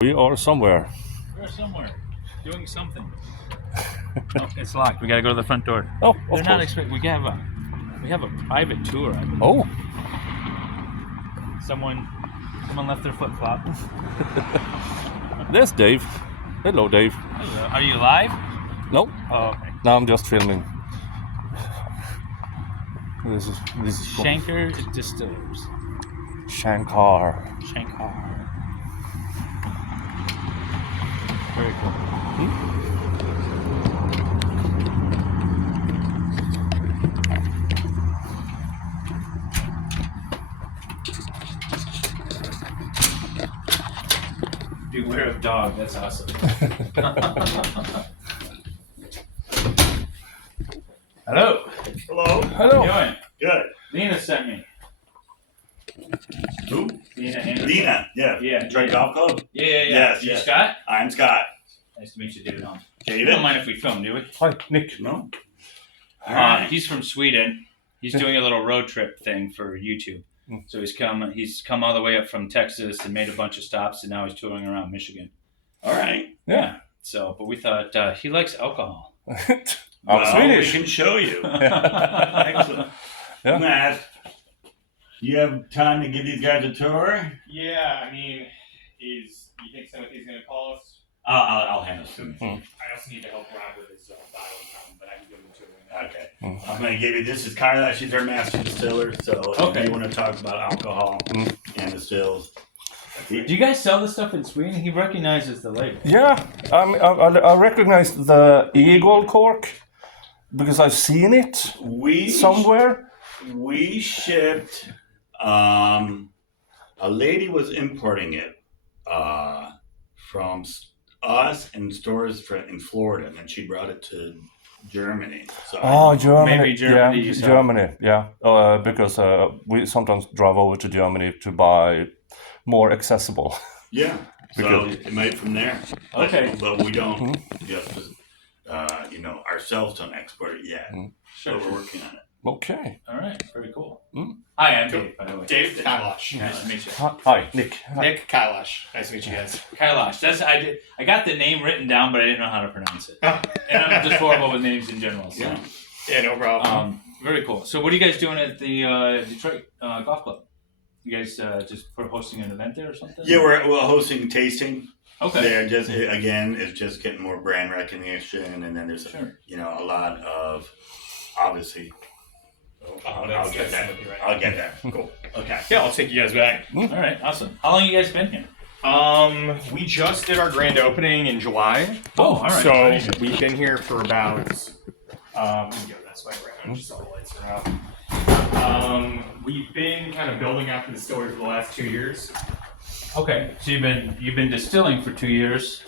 We are somewhere. We're somewhere doing something. Oh, it's locked. We gotta go to the front door. Oh, They're of not course. expecting. We have a private tour. I believe. Oh, Someone left their flip flop. there's Dave. Hello, Dave. Hello. Are you live? No, Oh, okay. no, I'm just filming. This is Shankar Distillers. Shankar. Very cool. Beware of dog. That's awesome. Hello. Hello. Hello. How you doing? Good. Lena sent me. Who? Lena Anderson. Lena. Yeah. Yeah. Detroit Golf Club. Yeah. Yes, You yes. Scott? I'm Scott. Nice to meet you, David. You David. don't mind if we film, do we? Hi, Nick. No. All right. He's from Sweden. He's doing a little road trip thing for YouTube. So he's come all the way up from Texas and made a bunch of stops, and now he's touring around Michigan. All right. Yeah. So, but we thought he likes alcohol. I'm Well, Swedish. we can show you. Excellent. Yeah. Matt, you have time to give these guys a tour? Yeah, I mean, you think Timothy's going to call us? I'll handle it soon. I also need to help Rob with his dial time, but I can give him to him. Okay. I'm going to give you, this is Kyla. She's our master distiller. So Okay. if you want to talk about alcohol and distills. Do you guys sell this stuff in Sweden? He recognizes the label. Yeah, I recognize the eagle cork because I've seen it We somewhere. We shipped. A lady was importing it from us in stores in Florida, and then she brought it to Germany. So Oh, Germany. Maybe Germany, Yeah, you said. Germany. Yeah, because we sometimes drive over to Germany to buy more accessible. yeah. So Because- it made from there. Okay. But we don't just ourselves don't export it yet. Sure. But we're working on it. Okay. All right. Very cool. Mm. Hi, I'm Dave, by the way. Dave Kailash. Nice to meet you. Hi, Nick. Hi. Nick Kailash. Nice to meet you guys. Kailash. I got the name written down, but I didn't know how to pronounce it. And I'm just horrible with names in general. So. Yeah. Yeah, no problem. Very cool. So, what are you guys doing at the Detroit Golf Club? You guys just hosting an event there or something? Yeah, we're hosting a tasting. Okay. There, just again, it's just getting more brand recognition, and then there's Sure. a lot of obviously. I'll get that. I'll get that. Cool. Okay. Yeah, I'll take you guys back. All right. Awesome. How long you guys been here? We just did our grand opening in July. Oh, all right. So we've been here for about. Go this way, right? Just all the lights are out. We've been kind of building out the distillery for the last 2 years. Okay. So you've been distilling for 2 years.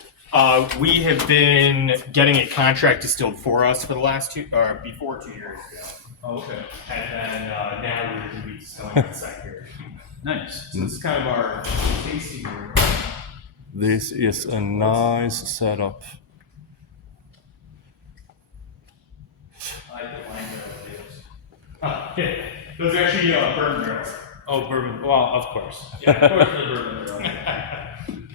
We have been getting it contract distilled for us for the last before 2 years ago. Oh, okay. And then now we're going to be distilling on site here. Nice. So this is kind of our tasting room. This is a nice setup. I like the wine barrels. Yeah, those are actually bourbon barrels. Oh, bourbon. Well, of course. Yeah, of course, the bourbon barrel.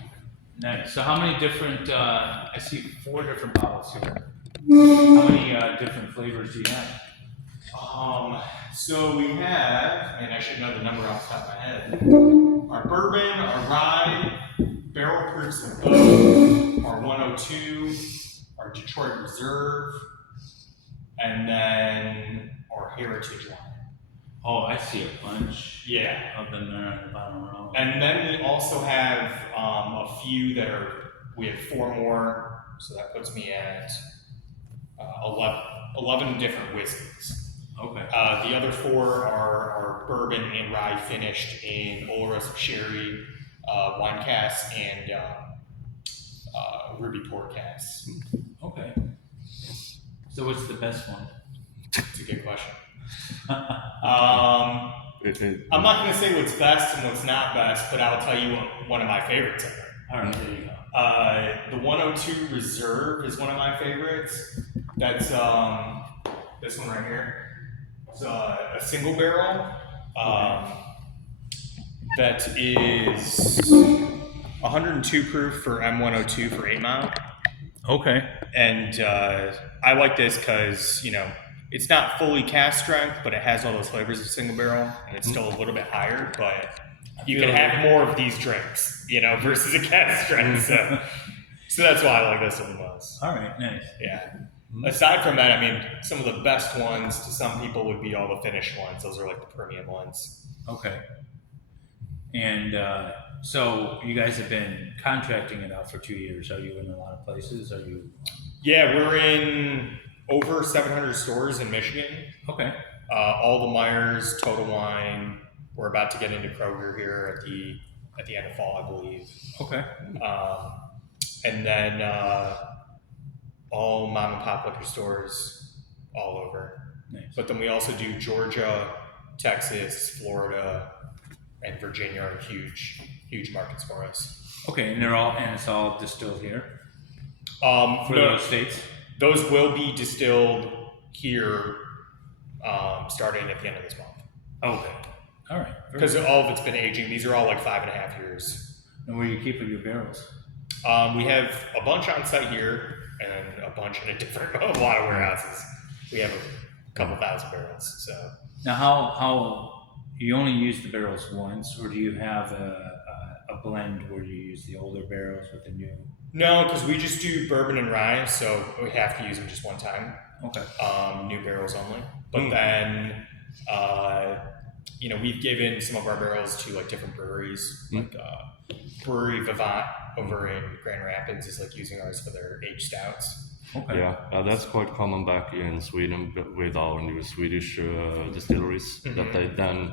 Nice. So, how many different? I see 4 different bottles here. How many different flavors do you have? So we have, and I should know the number off the top of my head, our bourbon, our rye, barrel proofs and oak, our 102, our Detroit Reserve, and then our Heritage wine. Oh, I see a bunch Yeah. of them there in the bottom row. And then we also have a few we have 4 more, so that puts me at 11 different whiskeys. Okay. The other 4 are bourbon and rye finished in Oloroso sherry, wine casks, and ruby port casks. Okay. So, what's the best one? It's a good question. I'm not going to say what's best and what's not best, but I'll tell you what one of my favorites are. All right. There you go. The 102 Reserve is one of my favorites. That's this one right here. It's a single barrel that is 102 proof for M102 for 8 Mile. Okay. And I like this because, it's not fully cask strength, but it has all those flavors of single barrel, and it's still a little bit higher, but you can have more of these drinks, versus a cask strength. So that's why I like this one the most. All right, nice. Yeah. Aside from that, I mean, some of the best ones to some people would be all the finished ones. Those are like the premium ones. Okay. And so you guys have been contracting it out for 2 years. Are you in a lot of places? Are you? Yeah, we're in over 700 stores in Michigan. Okay. All the Myers, Total Wine. We're about to get into Kroger here at the end of fall, I believe. Okay. And then all mom and pop liquor stores all over. Nice. But then we also do Georgia, Texas, Florida, and Virginia are huge markets for us. Okay, and it's all distilled here for No, those states. those will be distilled here, starting at the end of this month. Okay. All right. Because all of it's been aging. These are all like 5.5 years. And where are you keeping your barrels? We have a bunch on site here and a bunch in a lot of warehouses. We have a couple thousand barrels. So Now, how you only use the barrels once, or do you have a blend where you use the older barrels with the new? no, because we just do bourbon and rye, so we have to use them just one time. Okay. New barrels only. But then, we've given some of our barrels to like different breweries, like Brewery Vivant over in Grand Rapids is like using ours for their aged stouts. Okay. Yeah, that's quite common back in Sweden with our new Swedish distilleries that they then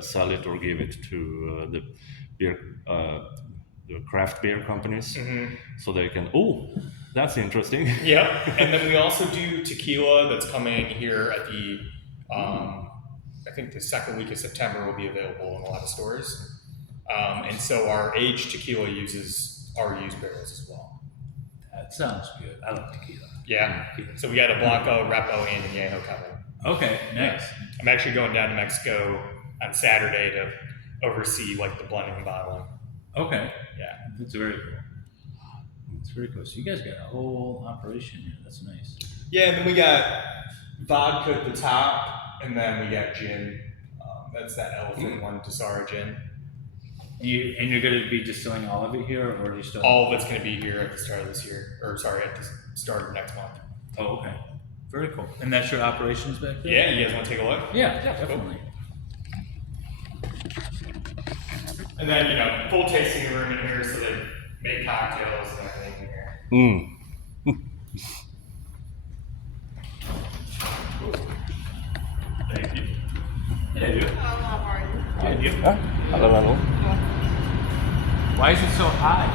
sell it or give it to the beer, the craft beer companies, so they can. Oh, that's interesting. Yep. And then we also do tequila that's coming here at the, I think the second week of September will be available in a lot of stores. And so our aged tequila uses our used barrels as well. That sounds good. I like tequila. Yeah. So we got a Blanco, Repo, and Añejo coming. Okay, nice. I'm actually going down to Mexico on Saturday to oversee like the blending and bottling. Okay. Yeah. That's very cool. That's very cool. So you guys got a whole operation here. That's nice. Yeah, and then we got vodka at the top, and then we got gin. That's that elephant one, Dasara gin. You're going to be distilling all of it here, or are you still? All of it's going to be here at the start of this year, or sorry, at the start of next month. Oh, okay. Very cool. And that's your operations back there? Yeah, you guys want to take a look? Yeah, definitely. And then, full tasting room in here, so they make cocktails and everything in here. Thank you. Yeah, you. How are you? Yeah, you. Hello. Why is it so high?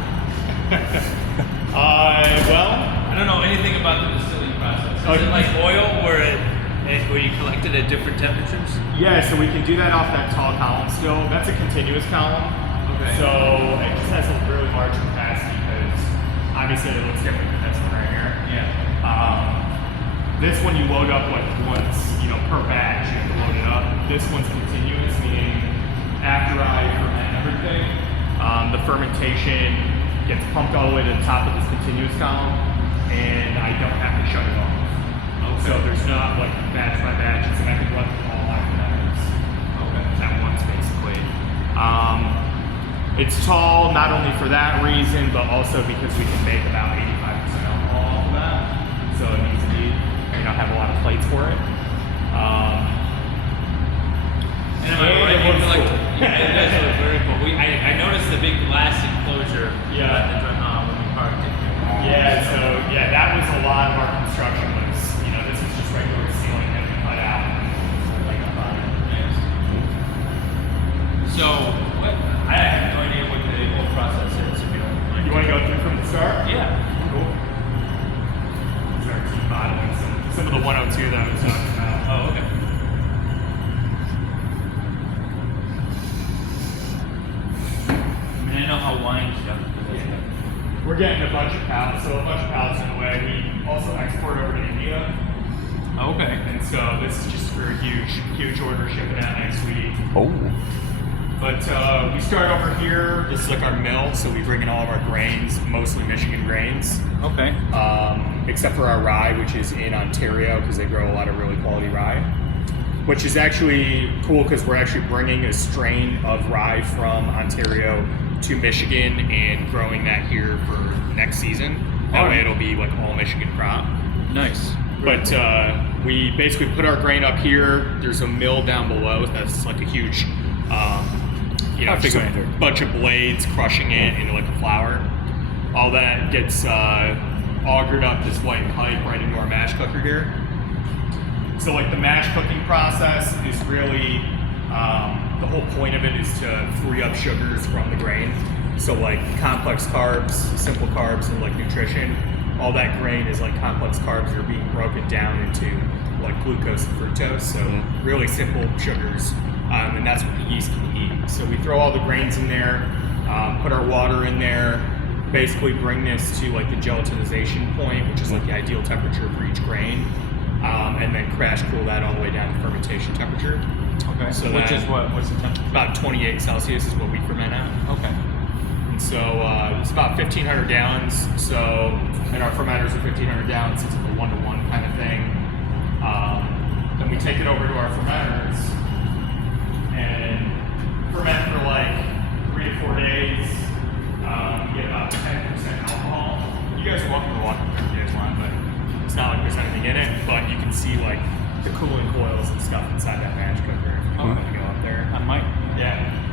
Well, I don't know anything about the distilling process. Is it like oil where you collect it at different temperatures? yeah, so we can do that off that tall column still. That's a continuous column. Okay. So it just has a really large capacity because obviously it looks different than this one right here. Yeah. This one you load up like once, per batch, you have to load it up. This one's continuous, meaning after I ferment everything, the fermentation gets pumped all the way to the top of this continuous column, and I don't have to shut it off. Okay. So there's not like batch by batch, and I can run through all my fermenters at once basically. It's tall not only for that reason, but also because we can make about 85% alcohol off of that. So it needs to be, have a lot of plates for it. And am I right? You feel like, yeah, it does look very cool. I noticed the big glass enclosure when we parked it. That was a lot of our construction was, this is just regular ceiling that we cut out and like up on it. Yes. So, I have no idea what the whole process is, if you don't mind. You want to go through from the start? Yeah. Cool. Start tea bottling some of the 102 that I was talking about. Oh, okay. I know how wine's done. We're getting a bunch of pallets, so a bunch of pallets in the way. We also export over to India. Okay. And so this is just for a huge order shipping out next week. Oh. But we start over here. This is like our mill, so we bring in all of our grains, mostly Michigan grains. Okay. Except for our rye, which is in Ontario because they grow a lot of really quality rye. Which is actually cool because we're actually bringing a strain of rye from Ontario to Michigan and growing that here for next season. That way it'll be like all Michigan crop. Nice. But we basically put our grain up here. There's a mill down below. That's like a huge, just a bunch of blades crushing it into like a flour. All that gets augered up this white pipe right into our mash cooker here. So like the mash cooking process is really, the whole point of it is to free up sugars from the grain. So like complex carbs, simple carbs, and like nutrition. All that grain is like complex carbs that are being broken down into like glucose and fructose. So really simple sugars, and that's what the yeast can eat. So we throw all the grains in there, put our water in there, basically bring this to like the gelatinization point, which is like the ideal temperature for each grain, and then crash cool that all the way down to fermentation temperature. Okay. So which is what's the temperature? About 28 Celsius is what we ferment at. Okay. And so it's about 1,500 gallons. So, and our fermenters are 1,500 gallons. It's like a 1-to-1 kind of thing. Then we take it over to our fermenters and ferment for like 3 to 4 days. We get about 10% alcohol. You guys are welcome to walk up if you guys want, but it's not like there's anything in it. But you can see like the cooling coils and stuff inside that mash cooker. If you want to go up there. I might. Yeah.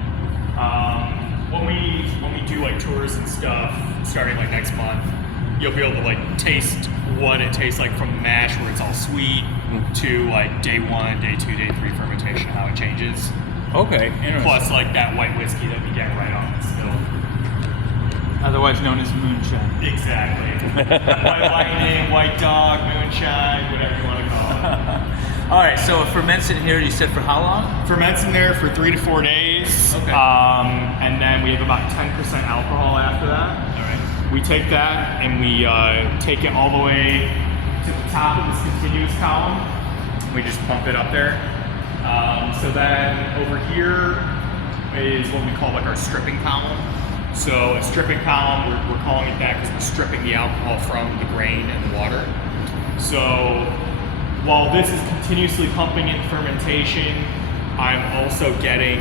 When we do like tours and stuff, starting like next month, you'll be able to like taste what it tastes like from the mash, where it's all sweet, to like day 1, day 2, day 3 fermentation, how it changes. Okay, interesting. Plus like that white whiskey that we get right off the still. Otherwise known as moonshine. Exactly. White lightning, white dog, moonshine, whatever you want to call it. All right, so it ferments in here, you said for how long? Ferments in there for 3 to 4 days. Okay. And then we have about 10% alcohol after that. All right. We take that and we take it all the way to the top of this continuous column. We just pump it up there. So then over here is what we call like our stripping column. So a stripping column, we're calling it that because we're stripping the alcohol from the grain and the water. So while this is continuously pumping in fermentation, I'm also getting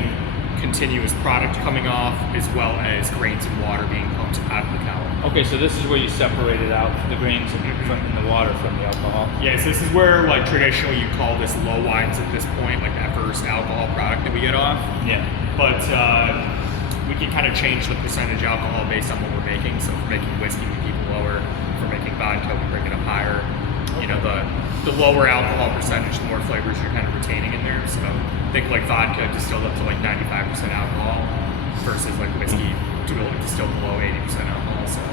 continuous product coming off, as well as grains and water being pumped out of the column. Okay, so this is where you separated out the grains and the water from the alcohol. Yes, this is where like traditionally you call this low wines at this point, like that first alcohol product that we get off. Yeah. But we can kind of change the percentage alcohol based on what we're making. So if we're making whiskey, we keep it lower. If we're making vodka, we bring it up higher. You know, the lower alcohol percentage, the more flavors you're kind of retaining in there. So think like vodka distilled up to like 95% alcohol versus like whiskey distilled below 80% alcohol. So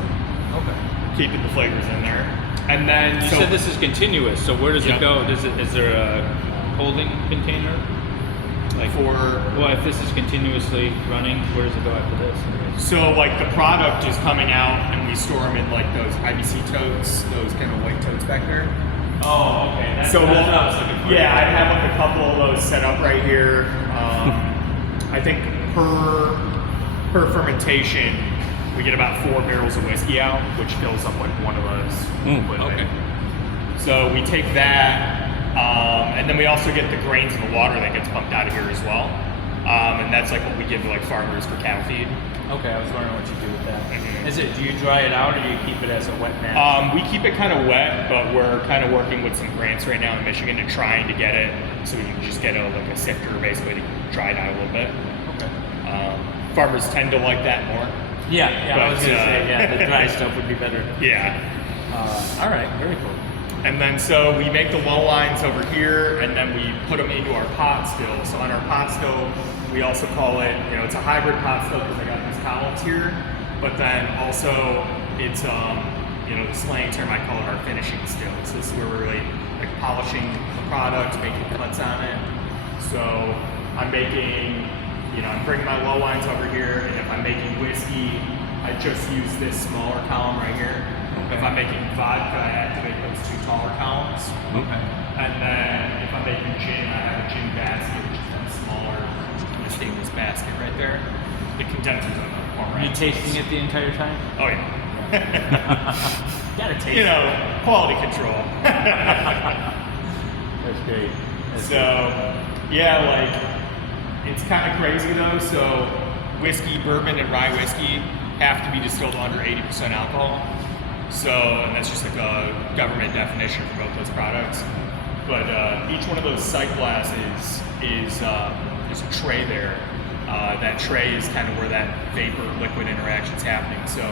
keeping the flavors in there. And then you said this is continuous. So where does it go? Is there a holding container? Like if this is continuously running, where does it go after this? So like the product is coming out and we store them in like those IBC totes, those kind of white totes back there. Oh, okay. That's what I was looking for. Yeah, I have like a couple of those set up right here. I think per fermentation, we get about 4 barrels of whiskey out, which fills up like one of those. Okay. So we take that, and then we also get the grains and the water that gets pumped out of here as well. And that's like what we give to like farmers for cattle feed. Okay, I was wondering what you do with that. Do you dry it out or do you keep it as a wet mash? We keep it kind of wet, but we're kind of working with some grants right now in Michigan and trying to get it so we can just get like a sifter basically to dry it out a little bit. Okay. Farmers tend to like that more. Yeah, I was going to say, the dry stuff would be better. Yeah. All right, very cool. And then so we make the low lines over here, and then we put them into our pot still. So on our pot still, we also call it, it's a hybrid pot still because I got these columns here. But then also it's, the slang term, I call it our finishing still. So this is where we're really like polishing the product, making cuts on it. So I'm making, I'm bringing my low lines over here, and if I'm making whiskey, I just use this smaller column right here. If I'm making vodka, I activate those 2 taller columns. Okay. And then if I'm making gin, I have a gin basket, which is then smaller. This stainless basket right there. The condenser's on the corner. Are you tasting it the entire time? Oh yeah. Gotta taste You it. know, quality control. That's great. So, yeah, like, it's kind of crazy though. So, whiskey, bourbon, and rye whiskey have to be distilled under 80% alcohol. So, and that's just like a government definition for both those products. But each one of those sight glasses is a tray there. That tray is kind of where that vapor liquid interaction is happening. So,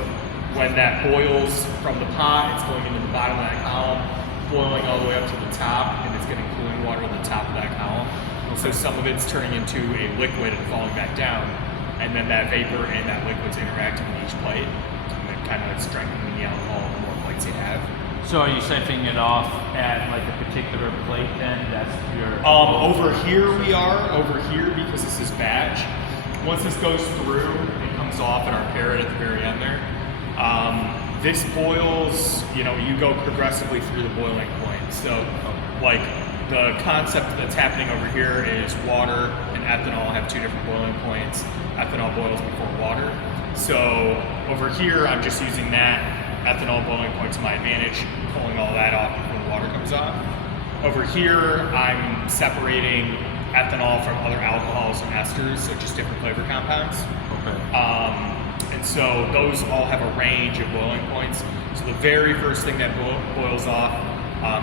when that boils from the pot, it's going into the bottom of that column, boiling all the way up to the top, and it's getting cooling water at the top of that column. So some of it's turning into a liquid and falling back down, and then that vapor and that liquid's interacting with each plate, and then kind of strengthening the alcohol the more plates you have. So are you siphoning it off at like a particular plate then? That's your... Over here we are, over here because this is batch. Once this goes through, it comes off in our parrot at the very end there. This boils, you know, you go progressively through the boiling point. So, like, the concept that's happening over here is water and ethanol have two different boiling points. Ethanol boils before water. So, over here, I'm just using that ethanol boiling point to my advantage, pulling all that off before the water comes off. Over here, I'm separating ethanol from other alcohols and esters, so just different flavor compounds. Okay. And so those all have a range of boiling points. So the very first thing that boils off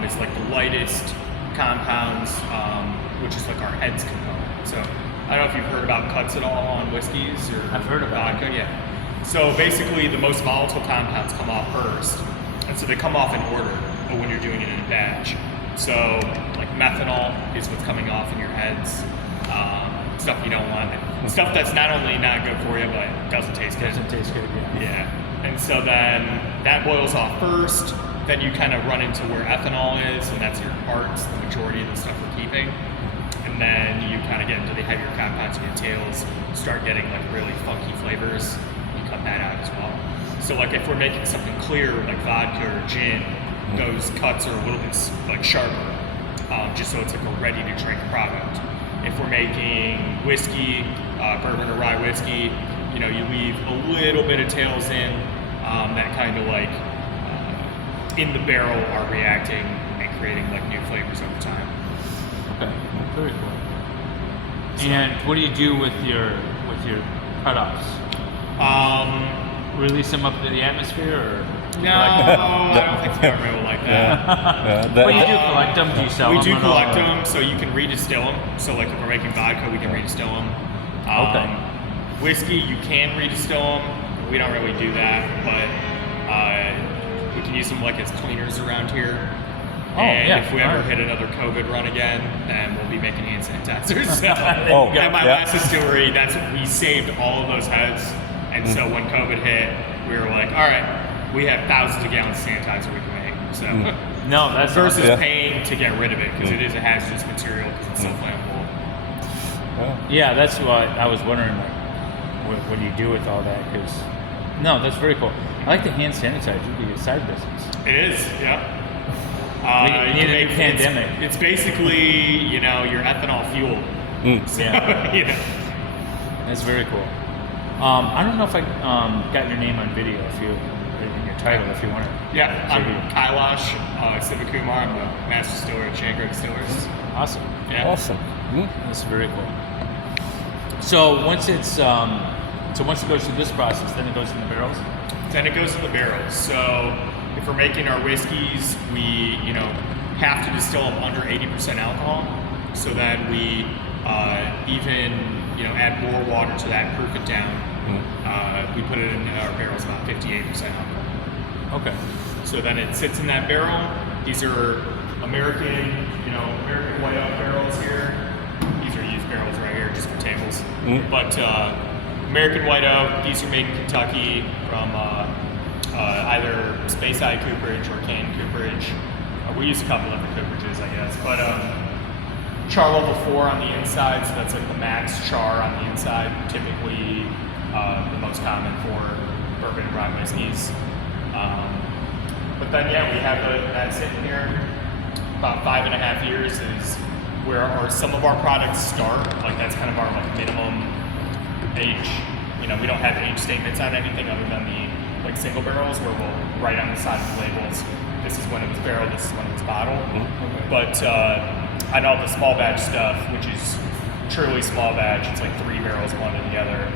is like the lightest compounds, which is like our heads component. So I don't know if you've heard about cuts at all on whiskeys or I've heard about vodka. Yeah. So basically the most volatile compounds come off first. And so they come off in order, but when you're doing it in a batch. So like methanol is what's coming off in your heads. Stuff you don't want. Stuff that's not only not good for you, but doesn't taste good. Doesn't taste good, yeah. Yeah. And so then that boils off first. Then you kind of run into where ethanol is, and that's your parts, the majority of the stuff we're keeping. And then you kind of get into the heavier compounds of your tails, start getting like really funky flavors. You cut that out as well. So like if we're making something clear like vodka or gin, those cuts are a little bit like sharper, just so it's like a ready to drink product. If we're making whiskey, bourbon or rye whiskey, you know, you leave a little bit of tails in that kind of like in the barrel are reacting and creating like new flavors over time. Okay, very cool. So, and what do you do with your cut-offs? Release them up into the atmosphere, or? No, I don't think the government will like that. Well, you do collect them. Do you sell them? We do collect them, so you can redistill them. So, like if we're making vodka, we can redistill them. Okay. Whiskey, you can redistill them. We don't really do that, but we can use them like as cleaners around here. Oh, and yeah, if we ever right. hit another COVID run again, then we'll be making hand sanitizers. So, Oh, at my last distillery, that's what we saved all of those heads. And so when COVID hit, we were like, all right, we have thousands of gallons of sanitizer we can make. So No, that's versus awesome. paying to get rid of it because it is a hazardous material because it's so flammable. Yeah, that's what I was wondering. Like, what do you do with all that? Because no, that's very cool. I like the hand sanitizer. It'd be a side business. It is, yeah. We need a new pandemic. It's basically, you know, your ethanol fuel. So, Yeah. you know. That's very cool. I don't know if I got your name on video. If you in your title, if you want to. Yeah, I'm Kailash Sivakumar. I'm the master distiller at Shankar Distillers. Awesome. Yeah. Awesome. That's very cool. So once it's once it goes through this process, then it goes in the barrels. Then it goes in the barrels. So if we're making our whiskeys, we have to distill them under 80% alcohol. So then we even add more water to that, proof it down. We put it in our barrels about 58% alcohol. Okay. So then it sits in that barrel. These are American white oak barrels here. These are used barrels right here just for tables. But American white oak, these are made in Kentucky from either Space Eye cooperage or Cane cooperage. We use a couple different cooperages, I guess. But char level 4 on the inside, so that's like the max char on the inside, typically the most common for bourbon and rye whiskeys. But then, we have that sitting here. About 5.5 years is where some of our products start. Like that's kind of our like minimum age. You know, we don't have age statements on anything other than the like single barrels, where we'll write on the side of the labels, this is when it was barreled, this is when it was bottled. But on all the small batch stuff, which is truly small batch, it's like 3 barrels, one to the other.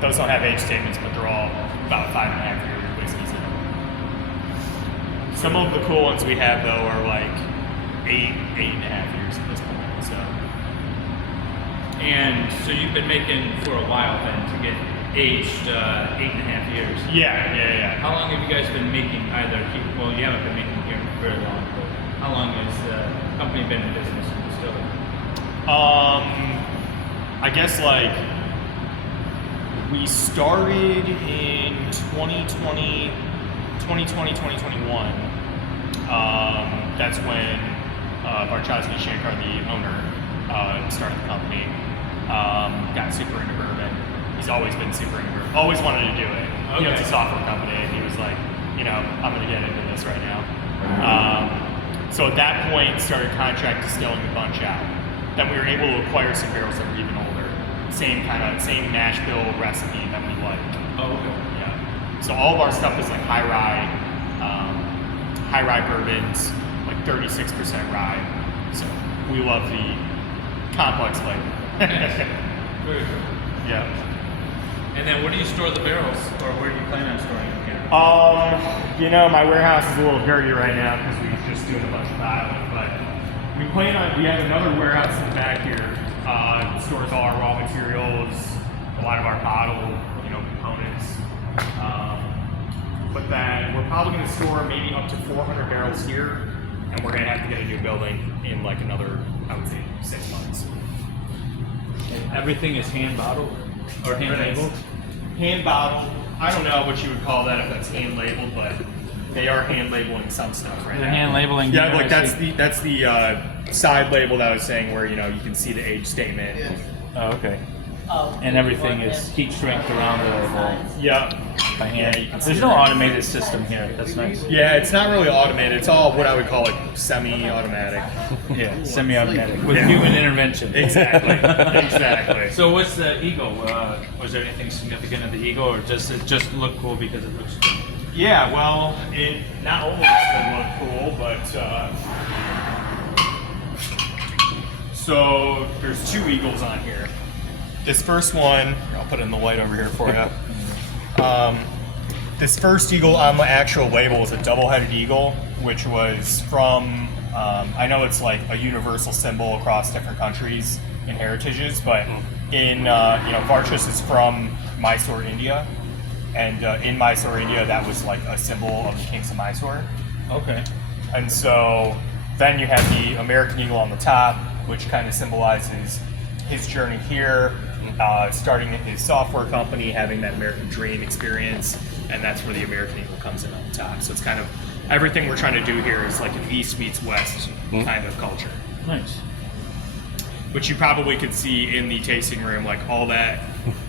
Those don't have age statements, but they're all about 5.5-year whiskeys in them. Some of the cool ones we have though are like 8.5 years at this point. So. And so you've been making for a while then to get aged 8.5 years. Yeah. How long have you guys been making either? Well, you haven't been making here very long, but how long has the company been in business and distilling? I guess like we started in 2021. That's when Barchowski Shankar, the owner, started the company. Got super into bourbon. He's always been super into bourbon. Always wanted to do it. You know, it's a software company, and he was like, you know, I'm going to get into this right now. So at that point, started contract distilling a bunch out. Then we were able to acquire some barrels that were even older. Same mash bill recipe that we liked. Oh, okay. Yeah. So all of our stuff is like high rye bourbons, like 36% rye. So we love the complex flavor. Very cool. Yeah. And then where do you store the barrels, or where do you plan on storing them here? You know, my warehouse is a little dirty right now because we're just doing a bunch of bottling, but we have another warehouse in the back here. It stores all our raw materials, a lot of our bottle, components. But then we're probably going to store maybe up to 400 barrels here, and we're going to have to get a new building in like another, I would say, 6 months. And everything is hand bottled or hand labeled? Hand bottled. I don't know what you would call that if that's hand labeled, but they are hand labeling some stuff right They're now. hand labeling. Yeah, like that's the side label that I was saying where you can see the age statement. Oh, okay. And everything is heat shrink around the label Yeah. by hand. Yeah, you can see There's no that. automated system here. That's nice. Yeah, it's not really automated. It's all what I would call like semi-automatic. Yeah, semi-automatic with Yeah. human intervention. Exactly. Exactly. So what's the Eagle? Was there anything significant in the Eagle, or just it just looked cool because it looks cool? Yeah, well, it not only does it look cool, but so there's 2 eagles on here. This first one, I'll put it in the light over here for you. This first eagle on the actual label is a double-headed eagle, which was from, I know it's like a universal symbol across different countries and heritages, but in, Varchas is from Mysore, India. And in Mysore, India, that was like a symbol of the kings of Mysore. Okay. And so then you have the American eagle on the top, which kind of symbolizes his journey here, starting his software company, having that American dream experience, and that's where the American eagle comes in on the top. So it's kind of everything we're trying to do here is like an East meets West kind of culture. Nice. Which you probably could see in the tasting room, like all that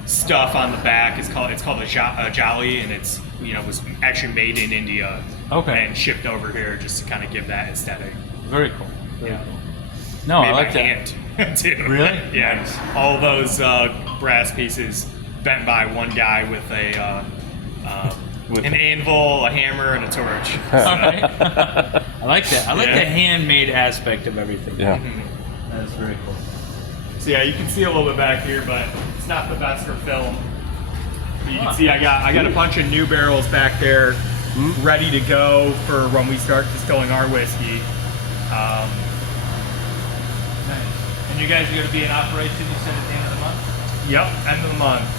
stuff on the back it's called a jolly, and it's was actually made in India, and shipped over here just to kind of give that aesthetic. Very cool. Yeah. Cool. No, Made I like by that. hand, too. Really? Yeah. Nice. All those brass pieces bent by one guy with an anvil, a hammer, and a torch. All right. I like that. I like Yeah. the handmade aspect of everything. Yeah. That's very cool. So yeah, you can see a little bit back here, but it's not the best for film. But you can see I got a bunch of new barrels back there, ready to go for when we start distilling our whiskey. Nice. And you guys are going to be in operation, you said, at the end of the month? Yep, end of the month.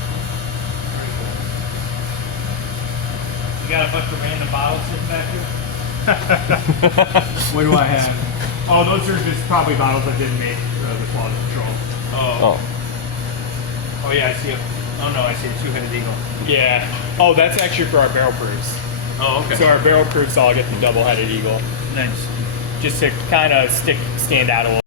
You got a bunch of random bottles sitting back here? What do I have? Oh, those are just probably bottles I didn't make the quality control. Oh. Oh yeah, I see a. Oh no, I see a 2-headed eagle. Yeah. Oh, that's actually for our barrel proofs. Oh, okay. So our barrel proofs all get the double-headed eagle, Nice. just to kind of stand out a little.